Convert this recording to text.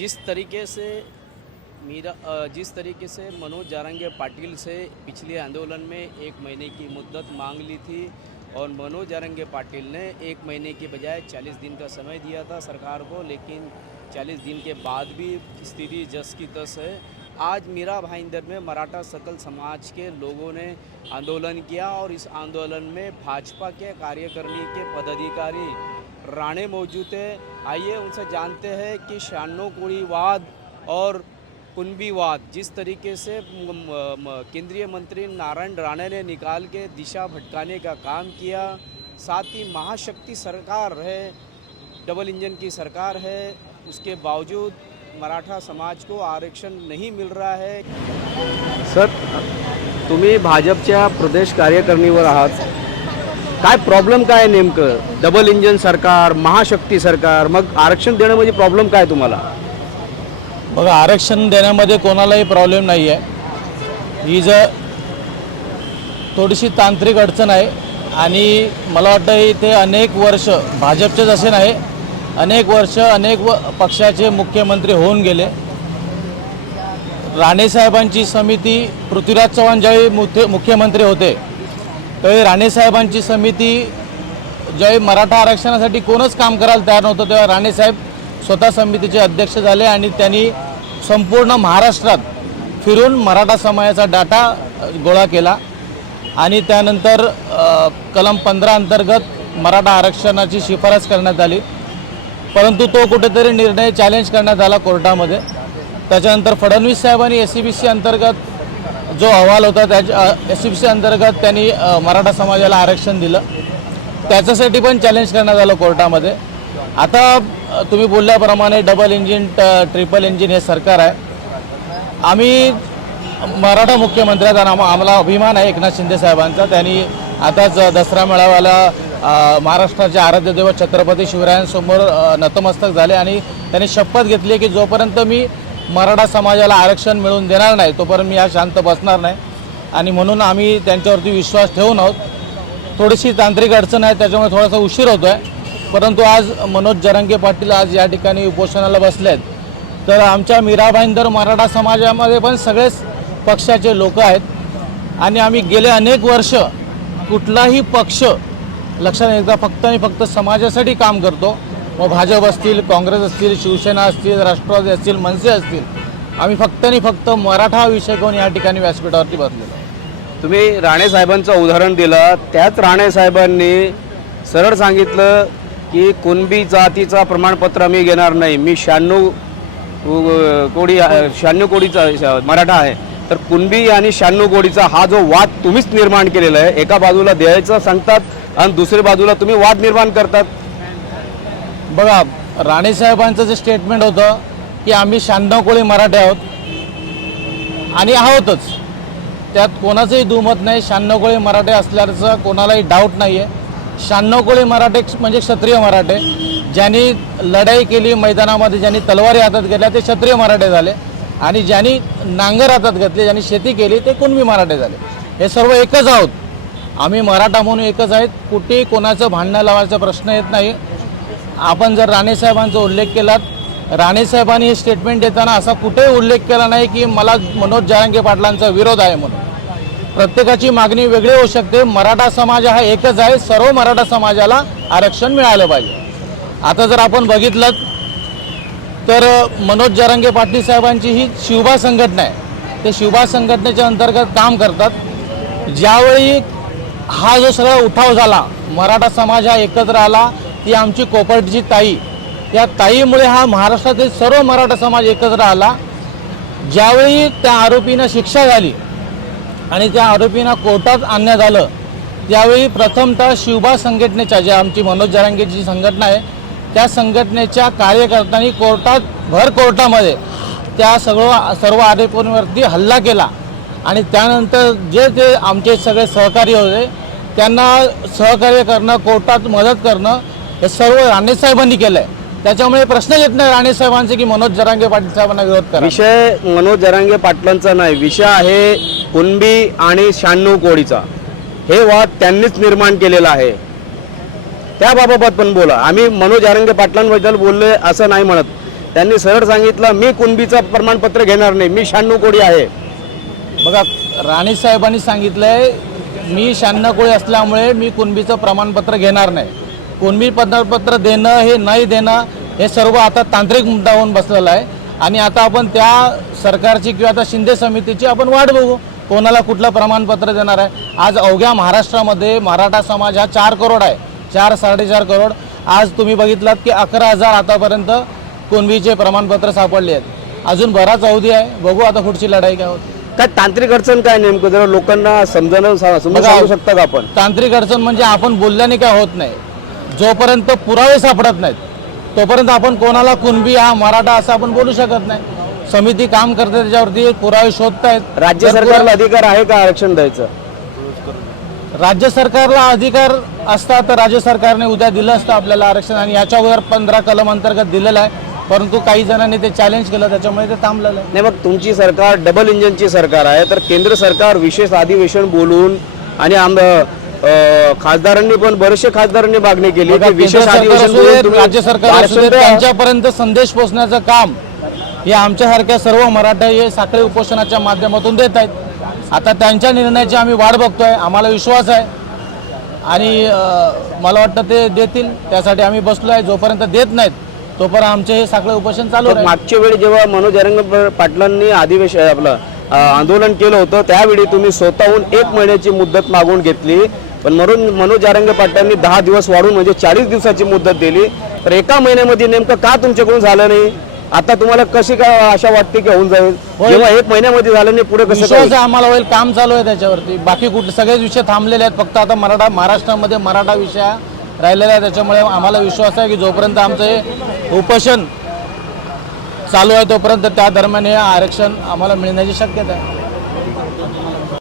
जिस तरीके से मनोज जारंगे पाटिल से पिछले आंदोलन में 1 महीने की मुद्दत मांग ली थी और मनोज जारंगे पाटिल ने 1 महीने के बजाय 40 दिन का समय दिया था सरकार को, लेकिन 40 दिन के बाद भी स्थिति जस की तस है। आज मीरा भाईंदर में मराठा सकल समाज के लोगों ने आंदोलन किया और इस आंदोलन में भाजपा के कार्यकारिणी के पदाधिकारी राणे मौजूद है। आइए उनसे जानते हैं कि शानो कोड़ीवाद और कुणबीवाद जिस तरीके से केंद्रीय मंत्री नारायण राणे ने निकाल के दिशा भटकाने का काम किया, साथ ही महाशक्ति सरकार है, डबल इंजन की सरकार है, उसके बावजूद मराठा समाज को आरक्षण नहीं मिल रहा है। सर, तुम्ही भाजपच्या प्रदेश कार्यकारिणीवर आहात, काय प्रॉब्लेम काय नेमकं? डबल इंजन सरकार, महाशक्ती सरकार, मग आरक्षण देणं म्हणजे प्रॉब्लेम काय तुम्हाला? बघा, आरक्षण देण्यामध्ये कोणालाही प्रॉब्लेम नाही आहे. ही थोडीशी तांत्रिक अडचण आहे आणि मला वाटतं इथे अनेक वर्ष भाजपचेच असे नाही, अनेक वर्ष अनेक पक्षाचे मुख्यमंत्री होऊन गेले. राणेसाहेबांची समिती, पृथ्वीराज चव्हाण ज्यावेळी मुख्यमंत्री होते त्यावेळी राणेसाहेबांची समिती, ज्यावेळी मराठा आरक्षणासाठी कोणच काम करायला तयार नव्हतं तेव्हा राणेसाहेब स्वतः समितीचे अध्यक्ष झाले आणि त्यांनी संपूर्ण महाराष्ट्रात फिरून मराठा समाजाचा डाटा गोळा केला आणि त्यानंतर कलम 15 अंतर्गत मराठा आरक्षणाची शिफारस करण्यात आली. परंतु तो कुठेतरी निर्णय चॅलेंज करण्यात आला कोर्टामध्ये. त्याच्यानंतर फडणवीस साहेबांनी SCBC अंतर्गत जो अहवाल होता त्या SCBC अंतर्गत त्यांनी मराठा समाजाला आरक्षण दिलं, त्याच्यासाठी पण चॅलेंज करण्यात आलं कोर्टामध्ये. आता तुम्ही बोलल्याप्रमाणे डबल इंजिन ट्रिपल इंजिन हे सरकार आहे. आम्ही मराठा मुख्यमंत्री आहेत आणि आम्हाला अभिमान आहे एकनाथ शिंदे साहेबांचा. त्यांनी आताच दसरा मेळाव्याला महाराष्ट्राचे आराध्य दैवत छत्रपती शिवरायांसमोर नतमस्तक झाले आणि त्यांनी शपथ घेतली की जोपर्यंत मी मराठा समाजाला आरक्षण मिळवून देणार नाही तोपर्यंत मी शांत बसणार नाही. आणि म्हणून आम्ही त्यांच्यावरती विश्वास ठेवून आहोत. थोडीशी तांत्रिक अडचण आहे, त्याच्यामुळे थोडासा उशीर होतो आहे. परंतु आज मनोज जारंगे पाटील आज या ठिकाणी उपोषणाला बसलेत. तर आमच्या मीरा भाईंदर मराठा समाजामध्ये पण सगळेच पक्षाचे लोक आहेत आणि आम्ही गेले अनेक वर्ष कुठलाही पक्ष लक्षात एकदा फक्त आणि फक्त समाजासाठी काम करतो. मग भाजप असतील, काँग्रेस असतील, शिवसेना असतील, राष्ट्रवादी असतील, मनसे असतील, आम्ही फक्त आणि फक्त मराठा विषय घेऊन या ठिकाणी व्यासपीठावरती बसलेलो. तुम्ही राणे साहेबांचं उदाहरण दिलं, त्याच राणे साहेबांनी सरळ सांगितलं की कुणबी जातीचा प्रमाणपत्र मी घेणार नाही, मी 96 कोडीचा मराठा आहे. तर कुणबी आणि 96 कोडीचा हा जो वाद तुम्हीच निर्माण केलेला आहे, एका बाजूला द्यायचं सांगतात आणि दुसऱ्या बाजूला तुम्ही वाद निर्माण करतात. बघा, राणे साहेबांचं जे स्टेटमेंट होतं की आम्ही 96 कोळी मराठे आहोत आणि आहोतच, त्यात कोणाचंही दुमत नाही. 96 कोळी मराठे असल्याचं कोणालाही डाऊट नाही आहे. 96 कोळी मराठे म्हणजे क्षत्रिय मराठे, ज्यांनी लढाई केली मैदानामध्ये, ज्यांनी तलवारी हातात घेतल्या ते क्षत्रिय मराठे झाले आणि ज्यांनी नांगर हातात घेतले, ज्यांनी शेती केली ते कुणबी मराठे झाले. हे सर्व एकच आहोत. आम्ही मराठा म्हणून एकच आहेत. कुठेही कोणाचं भांडणं लावायचा प्रश्न येत नाही. आपण जर राणेसाहेबांचा उल्लेख केलात, राणेसाहेबांनी हे स्टेटमेंट देताना असा कुठेही उल्लेख केला नाही की मला मनोज जारंगे पाटलांचा विरोध आहे म्हणून. प्रत्येकाची मागणी वेगळी होऊ शकते. मराठा समाज हा एकच आहे. सर्व मराठा समाजाला आरक्षण मिळालं पाहिजे. आता जर आपण बघितलं तर मनोज जारंगे पाटील साहेबांची ही शिवबा संघटना आहे. ते शिवबा संघटनेच्या अंतर्गत काम करतात. ज्यावेळी हा जो सगळा उठाव झाला, मराठा समाज हा एकत्र आला, ती आमची कोपर्डीची ताई, या ताईमुळे हा महाराष्ट्रातील सर्व मराठा समाज एकत्र आला. ज्यावेळी त्या आरोपींना शिक्षा झाली आणि त्या आरोपींना कोर्टात आणण्यात आलं, त्यावेळी प्रथमतः शिवबा संघटनेच्या, ज्या आमची मनोज जारंगेची संघटना आहे, त्या संघटनेच्या कार्यकर्त्यांनी भर कोर्टामध्ये त्या सर्व आरोपींवरती हल्ला केला आणि त्यानंतर जे आमचे सगळे सहकारी होते त्यांना सहकार्य करणं, कोर्टात मदत करणं हे सर्व राणेसाहेबांनी केलं आहे. त्याच्यामुळे प्रश्न येत नाही राणेसाहेबांचे की मनोज जारंगे पाटील साहेबांना विरोध करा. विषय मनोज जारंगे पाटलांचा नाही, विषय आहे कुणबी आणि 96 कोडीचा. हे वाद त्यांनीच निर्माण केलेला आहे. त्याबाबत पण बोला. आम्ही मनोज जारंगे पाटलांबद्दल बोलले असं नाही म्हणत. त्यांनी सरळ सांगितलं मी कुणबीचं प्रमाणपत्र घेणार नाही, मी 96 कोळी आहे. बघा, राणे साहेबांनी सांगितलंय मी 96 कोळी असल्यामुळे मी कुणबीचं प्रमाणपत्र घेणार नाही. कुणबी प्रमाणपत्र देणं हे नाही देणं हे सर्व आता तांत्रिक मुद्दा होऊन बसलेला आहे. आणि आता आपण त्या सरकारची किंवा आता शिंदे समितीची आपण वाट बघू कोणाला कुठलं प्रमाणपत्र देणार आहे. आज अवघ्या महाराष्ट्रामध्ये मराठा समाज हा 4 करोड आहे, 4-4.5 करोड. आज तुम्ही बघितलात की 11,000 आतापर्यंत कुणबीचे प्रमाणपत्र सापडले आहेत. अजून बराच अवधी आहे, बघू आता पुढची लढाई काय होती. काय तांत्रिक अडचण काय नेमकं जरा लोकांना समजून बघा, सांगू शकता का आपण? तांत्रिक अडचण म्हणजे आपण बोलल्याने काय होत नाही. जोपर्यंत पुरावे सापडत नाहीत तोपर्यंत आपण कोणाला कुणबी हा मराठा असं आपण बोलू शकत नाही. समिती काम करते, त्याच्यावरती पुरावे शोधतायत. राज्य सरकारला अधिकार आहे का आरक्षण द्यायचं? राज्य सरकारला अधिकार असता तर राज्य सरकारने उद्या दिलं असतं आपल्याला आरक्षण. आणि याच्यावर 15 कलम अंतर्गत दिलेलं आहे, परंतु काही जणांनी ते चॅलेंज केलं, त्याच्यामुळे ते थांबलेलं आहे. नाही, मग तुमची सरकार डबल इंजिनची सरकार आहे, तर केंद्र सरकार विशेष अधिवेशन बोलून आणि खासदारांनी पण बरेचसे खासदारांनी मागणी केली की विशेष अधिवेशन बोलून तुम्ही राज्य सरकार आरक्षण द्या. त्यांच्यापर्यंत संदेश पोहोचण्याचं काम हे आमच्यासारख्या सर्व मराठा हे साखळी उपोषणाच्या माध्यमातून देत आहेत. आता त्यांच्या निर्णयाची आम्ही वाट बघतोय, आम्हाला विश्वास आहे आणि मला वाटतं ते देतील, त्यासाठी आम्ही बसलो आहे. जोपर्यंत देत नाहीत तोपर्यंत आमचे हे साखळी उपोषण चालू तर राहील. मागच्या वेळी जेव्हा मनोज जरांगे पाटलांनी अधिवेशन आपलं आंदोलन केलं होतं त्यावेळी तुम्ही स्वतःहून 1 महिन्याची मुदत मागून घेतली, पण मनोज जरांगे पाटलांनी 10 दिवस वाढून म्हणजे 40 दिवसाची मुदत दिली. तर 1 महिन्यामध्ये नेमकं का तुमच्याकडून झालं नाही? आता तुम्हाला कशी काय आशा वाटते की होऊन जाईल? जेव्हा 1 महिन्यामध्ये झालं नाही पुढे कसं विश्वास आहे आम्हाला होईल, काम चालू आहे त्याच्यावरती. बाकी कुठले सगळेच विषय थांबलेले आहेत, फक्त आता महाराष्ट्रामध्ये मराठा विषय राहिलेला आहे. त्याच्यामुळे आम्हाला विश्वास आहे की जोपर्यंत आमचं हे उपोषण चालू आहे तोपर्यंत त्या दरम्यान हे आरक्षण आम्हाला मिळण्याची शक्यता आहे.